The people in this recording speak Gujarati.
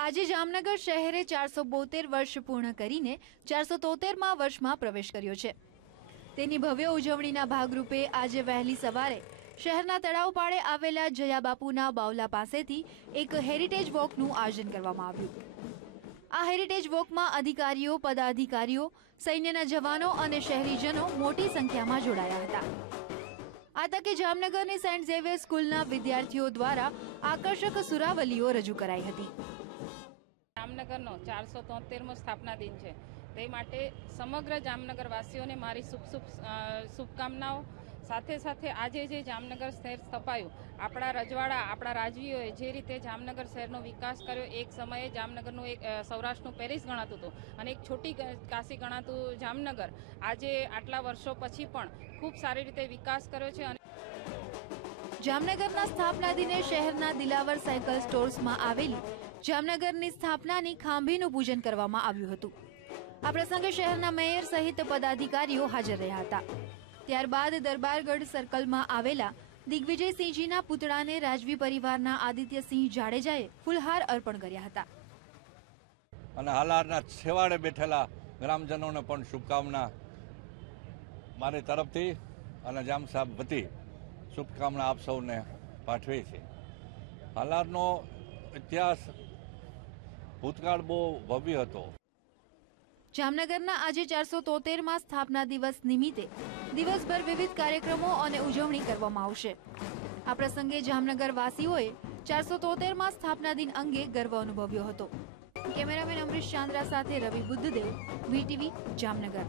આજે જામનગર શહેરે ચારસો બોતેર વર્ષ પૂર્ણ કરીને ચારસો તોતેરમાં વર્ષમાં પ્રવેશ કર્યો છે. તેની ભવ્ય ઉજવણીના ભાગરૂપે આજે વહેલી સવારે શહેરના તળાવ પાળે આવેલા જયાબાપુના બાવલા પાસેથી એક હેરિટેજ વોકનું આયોજન કરવામાં આવ્યું. આ હેરિટેજ વોકમાં અધિકારીઓ, પદાધિકારીઓ, સૈન્યના જવાનો અને શહેરીજનો મોટી સંખ્યામાં જોડાયા હતા. આ તકે જામનગરની સેન્ટ ઝેવિયર સ્કૂલના વિદ્યાર્થીઓ દ્વારા આકર્ષક સુરાવલીઓ રજૂ કરાઈ હતી. જામનગરનો ચારસો તોતેરમો સ્થાપના દિન છે. તે માટે સમગ્ર જામનગરવાસીઓને મારી શુભ શુભ શુભકામનાઓ. સાથે સાથે આજે જે જામનગર શહેર સ્થપાયું, આપણા રજવાડા, આપણા રાજવીઓએ જે રીતે જામનગર શહેરનો વિકાસ કર્યો, એક સમયે જામનગરનું એક સૌરાષ્ટ્રનું પેરિસ ગણાતું હતું અને એક છોટી કાશી ગણાતું જામનગર, આજે આટલા વર્ષો પછી પણ ખૂબ સારી રીતે વિકાસ કર્યો છે અને જામનગરના સ્થાપના દિને શહેરના દિલાવર સાયકલ સ્ટોર્સમાં આવેલી જામનગરની સ્થાપનાની ખાંભીનું પૂજન કરવામાં આવ્યું હતું. આ પ્રસંગે શહેરના મેયર સહિત પદાધિકારીઓ હાજર રહ્યા હતા. ત્યારબાદ દરબારગઢ સર્કલમાં આવેલા દિગ્વિજયસિંહજીના પુતળાને રાજવી પરિવારના આદિત્યસિંહ જાડેજાએ ફૂલહાર અર્પણ કર્યા હતા. અને હાલારના છેવાડે બેઠેલા ગ્રામજનોને પણ શુભકામના મારી તરફથી અને જામ સાહેબ વતી શુભકામના આપ સૌને પાઠવી છે. હાલારનો ઇતિહાસ ભૂતકાળ બહુ ભવ્ય હતો. જામનગરના આજે ચારસો તોતેરમાં સ્થાપના દિવસ નિમિત્તે દિવસભર વિવિધ કાર્યક્રમો અને ઉજવણી કરવામાં આવશે. આ પ્રસંગે જામનગર વાસીઓએ ચારસો તોતેરમાં સ્થાપના દિન અંગે ગર્વ અનુભવ્યો હતો. કેમેરામેન અમરીશ ચાંદ્રા સાથે રવિ બુદ્ધદેવ, વીટીવી જામનગર.